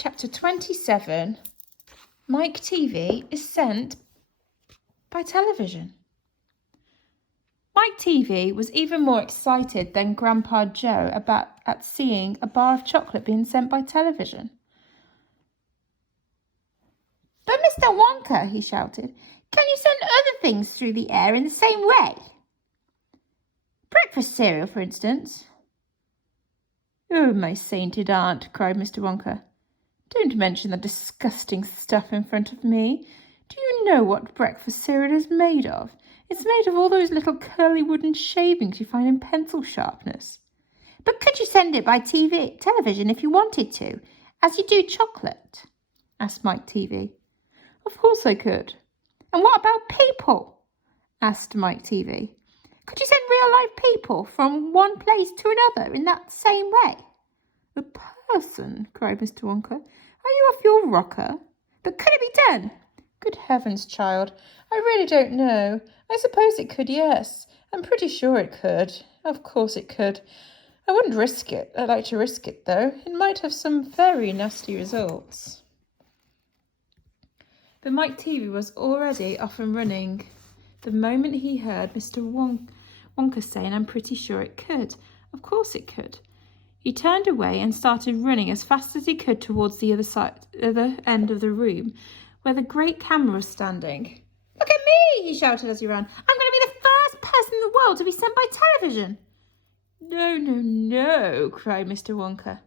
Chapter 27. Mike TV is sent by television. Mike TV was even more excited than Grandpa Joe at seeing a bar of chocolate being sent by television. "But Mr. Wonka," he shouted, "can you send other things through the air in the same way? Breakfast cereal, for instance." "Oh, my sainted aunt," cried Mr. Wonka. "Don't mention that disgusting stuff in front of me. Do you know what breakfast cereal is made of? It's made of all those little curly wooden shavings you find in pencil sharpeners." "But could you send it by television if you wanted to, as you do chocolate?" asked Mike TV. "Of course I could." "And what about people?" asked Mike TV. "Could you send real-life people from one place to another in that same way?" "A person?" cried Mr. Wonka. "Are you off your rocker? But could it be done?" "Good heavens, child, I really don't know. I suppose it could, yes. I'm pretty sure it could. Of course it could. I wouldn't risk it. I'd like to risk it, though. It might have some very nasty results." But Mike TV was already off and running the moment he heard Mr. Wonka saying, "I'm pretty sure it could. Of course it could." He turned away and started running as fast as he could towards the other end of the room, where the great camera was standing. "Look at me!" he shouted as he ran. "I'm going to be the first person in the world to be sent by television." "No, no, no!" cried Mr. Wonka.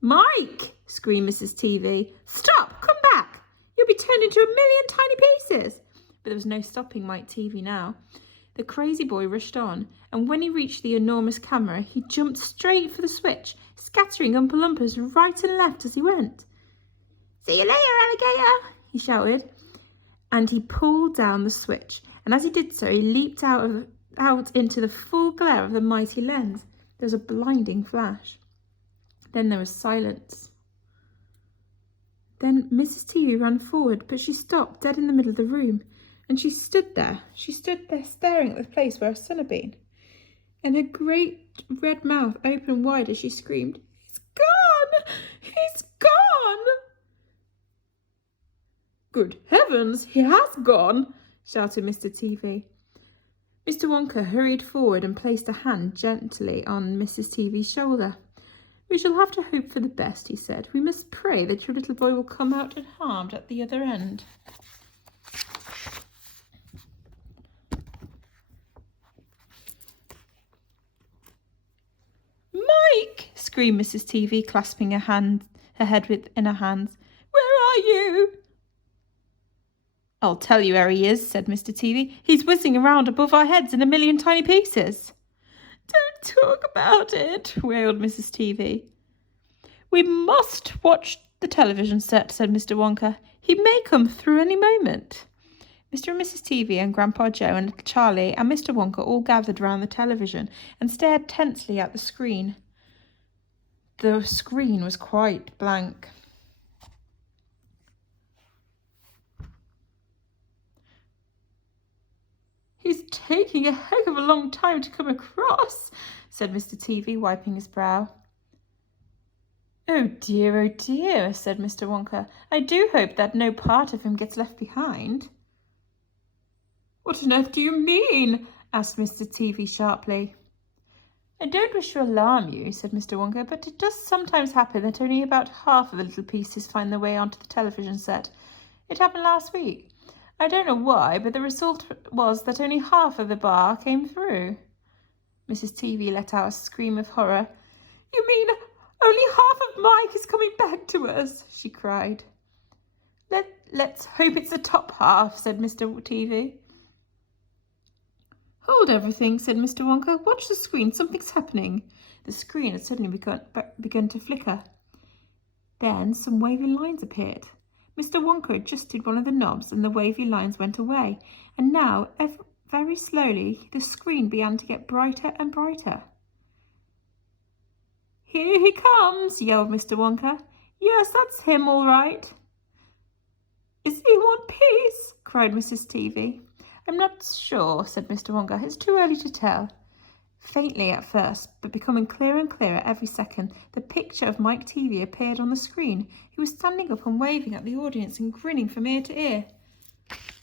"Mike!" screamed Mrs. TV. "Stop! Come back! You'll be turned into a million tiny pieces!" But there was no stopping Mike TV now. The crazy boy rushed on, and when he reached the enormous camera, he jumped straight for the switch, scattering Oompa Loompas right and left as he went. "See you later, alligator!" he shouted, and he pulled down the switch. And as he did so, he leaped out into the full glare of the mighty lens. There was a blinding flash. Then there was silence. Then Mrs. TV ran forward, but she stopped dead in the middle of the room. And she stood there staring at the place where her son had been. And her great red mouth opened wide as she screamed, "He's gone! He's gone!" "Good heavens, he has gone!" shouted Mr. TV. Mr. Wonka hurried forward and placed a hand gently on Mrs. TV's shoulder. "We shall have to hope for the best," he said. "We must pray that your little boy will come out unharmed at the other end." "Mike!" screamed Mrs. TV, clasping her head in her hands. "Where are you?" "I'll tell you where he is," said Mr. TV. "He's whizzing around above our heads in a million tiny pieces." "Don't talk about it," wailed Mrs. TV. "We must watch the television set," said Mr. Wonka. "He may come through any moment." Mr. and Mrs. TV and Grandpa Joe and little Charlie and Mr. Wonka all gathered round the television and stared tensely at the screen. The screen was quite blank. "He's taking a heck of a long time to come across," said Mr. TV, wiping his brow. Oh dear," said Mr. Wonka. "I do hope that no part of him gets left behind." "What on earth do you mean?" asked Mr. TV sharply. "I don't wish to alarm you," said Mr. Wonka, "but it does sometimes happen that only about half of the little pieces find their way onto the television set. It happened last week. I don't know why, but the result was that only half of the bar came through." Mrs. TV let out a scream of horror. "You mean only half of Mike is coming back to us?" she cried. Let's hope it's the top half," said Mr. TV. "Hold everything," said Mr. Wonka. "Watch the screen. Something's happening." The screen had suddenly begun to flicker. Then some wavy lines appeared. Mr. Wonka adjusted one of the knobs and the wavy lines went away. And now, very slowly, the screen began to get brighter and brighter. "Here he comes," yelled Mr. Wonka. "Yes, that's him, all right." "Is he in one piece?" cried Mrs. TV. "I'm not sure," said Mr. Wonka. "It's too early to tell." Faintly at first, but becoming clearer and clearer every second, the picture of Mike TV appeared on the screen. He was standing up and waving at the audience and grinning from ear to ear.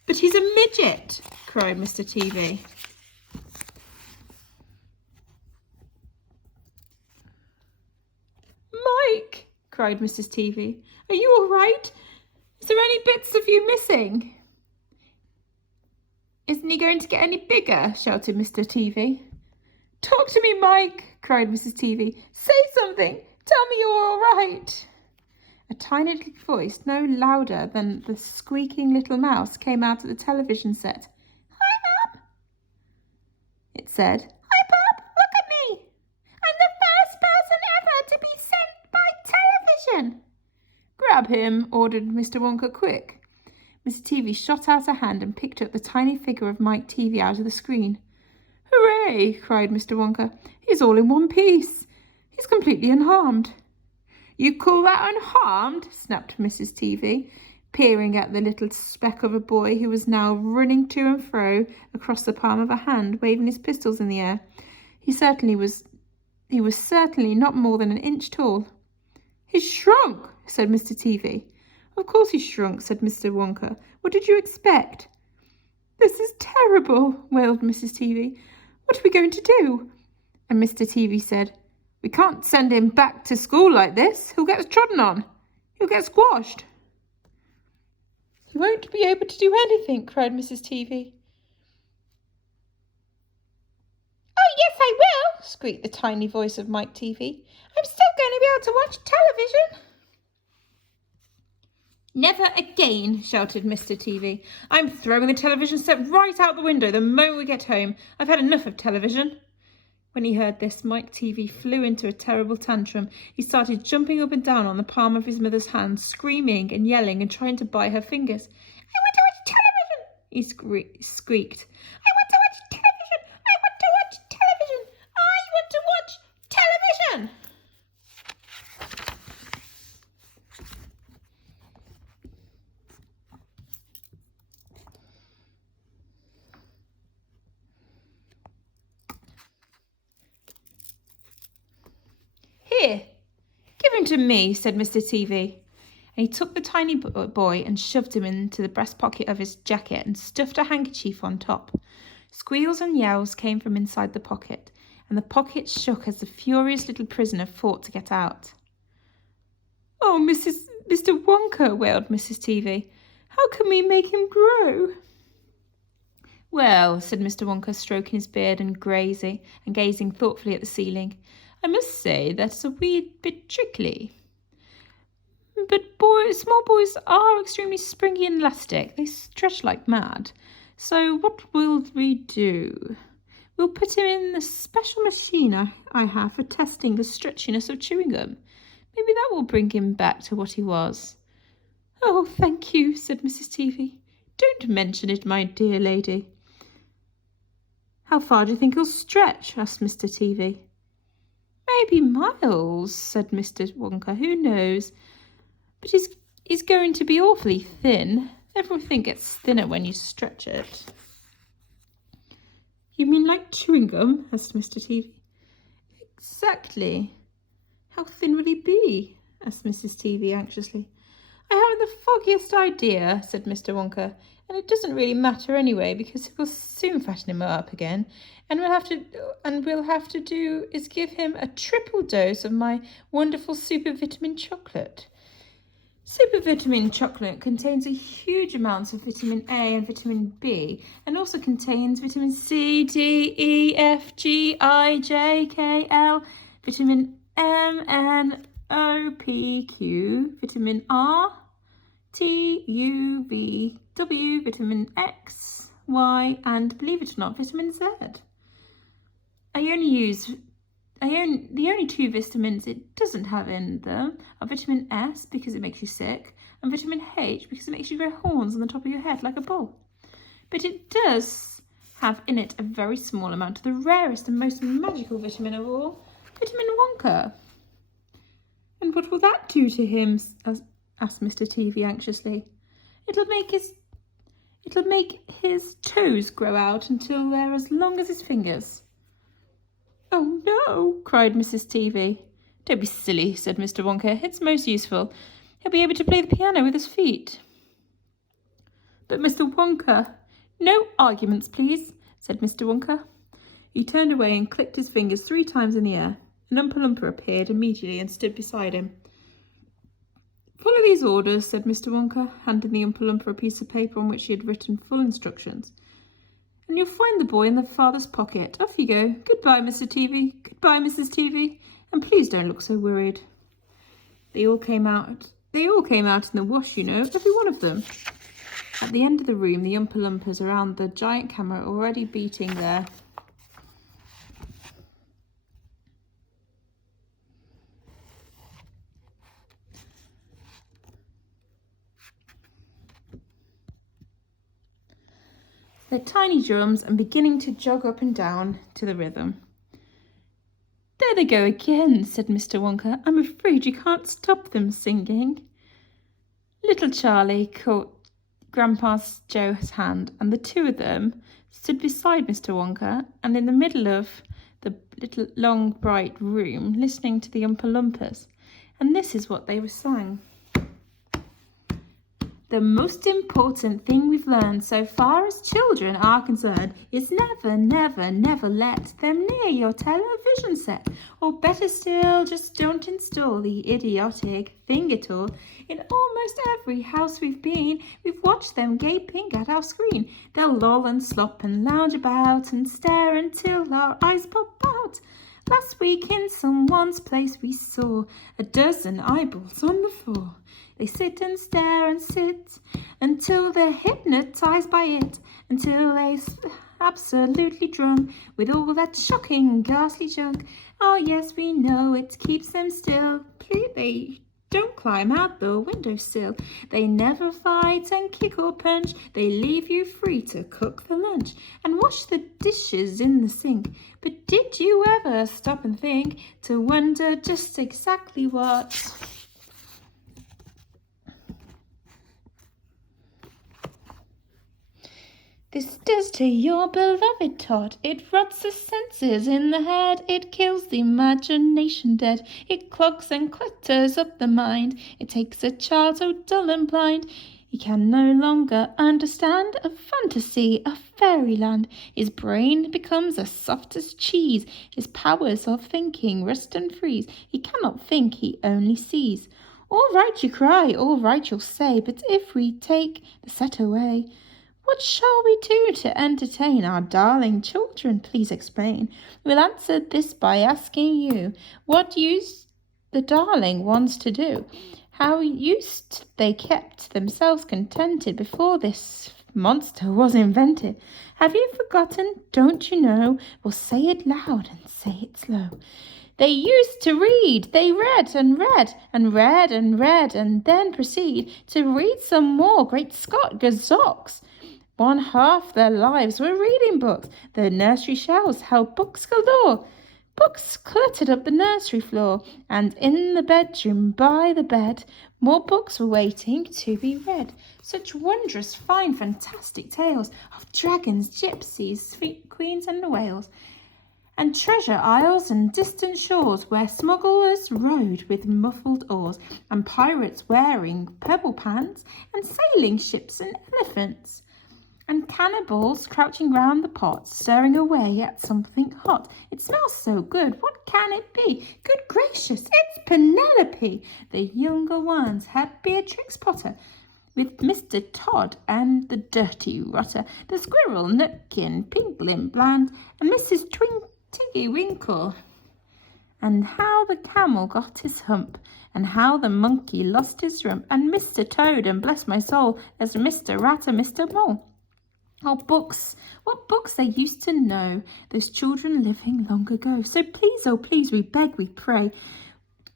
"But he's a midget!" cried Mr. TV. "Mike!" cried Mrs. TV. "Are you all right? Is there any bits of you missing?" "Isn't he going to get any bigger?" shouted Mr. TV. "Talk to me, Mike!" cried Mrs. TV. "Say something! Tell me you're all right!" A tiny little voice, no louder than the squeaking little mouse, came out of the television set. "Hi, Bob," it said. "Hi, Bob, look at me! I'm the first person ever to be sent by television!" "Grab him," ordered Mr. Wonka, quick. Mrs. TV shot out her hand and picked up the tiny figure of Mike TV out of the screen. "Hooray!" cried Mr. Wonka. "He's all in one piece. He's completely unharmed." "You call that unharmed?" snapped Mrs. TV, peering at the little speck of a boy who was now running to and fro across the palm of her hand, waving his pistols in the air. He was certainly not more than an inch tall. "He's shrunk," said Mr. TV. "Of course he's shrunk," said Mr. Wonka. "What did you expect?" "This is terrible," wailed Mrs. TV. "What are we going to do?" And Mr. TV said, "We can't send him back to school like this. He'll get trodden on. He'll get squashed." "He won't be able to do anything," cried Mrs. TV. "Oh, yes, I will," squeaked the tiny voice of Mike TV. "I'm still going to be able to watch television." "Never again," shouted Mr. TV. "I'm throwing the television set right out the window the moment we get home. I've had enough of television." When he heard this, Mike TV flew into a terrible tantrum. He started jumping up and down on the palm of his mother's hand, screaming and yelling and trying to bite her fingers. "I want to watch television," he squeaked. "I want to watch television. I want to watch television. I want to watch television." "Here, give him to me," said Mr. TV. And he took the tiny boy and shoved him into the breast pocket of his jacket and stuffed a handkerchief on top. Squeals and yells came from inside the pocket, and the pocket shook as the furious little prisoner fought to get out. "Oh, Mr. Wonka," wailed Mrs. TV. "How can we make him grow?" "Well," said Mr. Wonka, stroking his beard and gazing thoughtfully at the ceiling, "I must say that's a wee bit tricky. But small boys are extremely springy and elastic. They stretch like mad. So what will we do? We'll put him in the special machine I have for testing the stretchiness of chewing gum. Maybe that will bring him back to what he was." "Oh, thank you," said Mrs. TV. "Don't mention it, my dear lady." "How far do you think he'll stretch?" asked Mr. TV. "Maybe miles," said Mr. Wonka. "Who knows? But he's going to be awfully thin. Everything gets thinner when you stretch it." "You mean like chewing gum?" asked Mr. TV. "Exactly. How thin will he be?" asked Mrs. TV anxiously. "I haven't the foggiest idea," said Mr. Wonka. "And it doesn't really matter anyway, because we'll soon fatten him up again. And we'll have to do is give him a triple dose of my wonderful super vitamin chocolate. Super vitamin chocolate contains a huge amount of vitamin A and vitamin B, and also contains vitamin C, D, E, F, G, I, J, K, L, vitamin M, N, O, P, Q, vitamin R, T, U, V, W, vitamin X, Y, and believe it or not, vitamin Z. The only two vitamins it doesn't have in them are vitamin S, because it makes you sick, and vitamin H, because it makes you grow horns on the top of your head like a bull. But it does have in it a very small amount of the rarest and most magical vitamin of all, vitamin Wonka." "And what will that do to him?" asked Mr. TV anxiously. It'll make his toes grow out until they're as long as his fingers." Oh no, cried Mrs. TV. Don't be silly, said Mr. Wonka. It's most useful. He'll be able to play the piano with his feet. But Mr. Wonka... No arguments, please, said Mr. Wonka. He turned away and clicked his fingers 3 times in the air. An Oompa Loompa appeared immediately and stood beside him. Follow these orders, said Mr. Wonka, handing the Oompa Loompa a piece of paper on which he had written full instructions. And you'll find the boy in the father's pocket. Off you go. Goodbye, Mr. TV. Goodbye, Mrs. TV. And please don't look so worried. They all came out in the wash, you know, every one of them. At the end of the room, the Oompa Loompas around the giant camera already beating their tiny drums and beginning to jog up and down to the rhythm. There they go again, said Mr. Wonka. I'm afraid you can't stop them singing. Little Charlie caught Grandpa Joe's hand, and the 2 of them stood beside Mr. Wonka and in the middle of the little long bright room listening to the Oompa Loompas. And this is what they were sang. The most important thing we've learned so far as children are concerned is never, never, never let them near your television set. Or better still, just don't install the idiotic thing at all. In almost every house we've been, we've watched them gaping at our screen. They'll loll and slop and lounge about and stare until our eyes pop out. Last week in someone's place we saw a dozen eyeballs on the floor. They sit and stare and sit until they're hypnotized by it, until they're absolutely drunk with all that shocking, ghastly junk. Oh yes, we know it keeps them still. They don't climb out the windowsill. They never fight and kick or punch. They leave you free to cook the lunch and wash the dishes in the sink. But did you ever stop and think to wonder just exactly what this does to your beloved tot? It rots the senses in the head. It kills the imagination dead. It clogs and clutters up the mind. It takes a child so dull and blind he can no longer understand a fantasy, a fairyland. His brain becomes as soft as cheese. His powers of thinking rust and freeze. He cannot think, he only sees. All right, you cry, all right, you'll say, but if we take the set away, what shall we do to entertain our darling children? Please explain. We'll answer this by asking you what use the darling ones to do. How used they kept themselves contented before this monster was invented. Have you forgotten? Don't you know? Well, say it loud and say it slow. They used to read. They read and read and read and read and then proceed to read some more. Great Scott, gazocks! 1/2 their lives were reading books. The nursery shelves held books galore. Books cluttered up the nursery floor, and in the bedroom by the bed, more books were waiting to be read. Such wondrous, fine, fantastic tales of dragons, gypsies, sweet queens and whales, and treasure isles and distant shores where smugglers rowed with muffled oars, and pirates wearing purple pants, and sailing ships and elephants, and cannibals crouching round the pot, stirring away at something hot. It smells so good. What can it be? Good gracious, it's Penelope! The younger ones had Beatrix Potter, with Mr. Todd and the Dirty Rotter, the Squirrel, Nutkin, Pigling Bland, and Mrs. Tiggy Winkle. And how the camel got his hump, and how the monkey lost his rump, and Mr. Toad, and bless my soul, there's Mr. Rat and Mr. Mole. Oh, books! What books they used to know, those children living long ago. So please, oh please, we beg, we pray,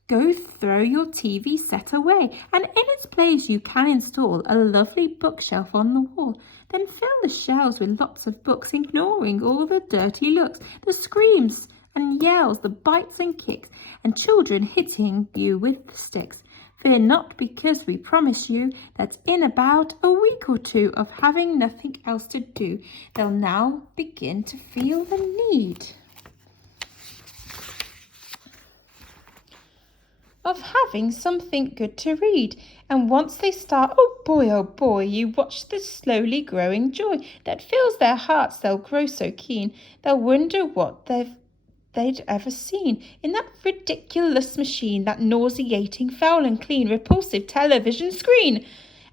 go throw your TV set away, and in its place you can install a lovely bookshelf on the wall. Then fill the shelves with lots of books, ignoring all the dirty looks, the screams and yells, the bites and kicks, and children hitting you with the sticks. Fear not, because we promise you that in about a week or 2 of having nothing else to do, they'll now begin to feel the need of having something good to read. And once they start, oh boy, you watch the slowly growing joy that fills their hearts. They'll grow so keen, they'll wonder what they'd ever seen in that ridiculous machine, that nauseating, foul and clean, repulsive television screen.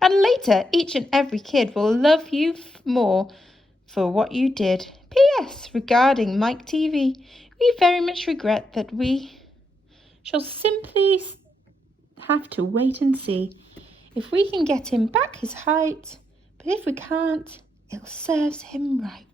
And later, each and every kid will love you more for what you did. P.S. Regarding Mike TV, we very much regret that we shall simply have to wait and see if we can get him back his height, but if we can't, it serves him right.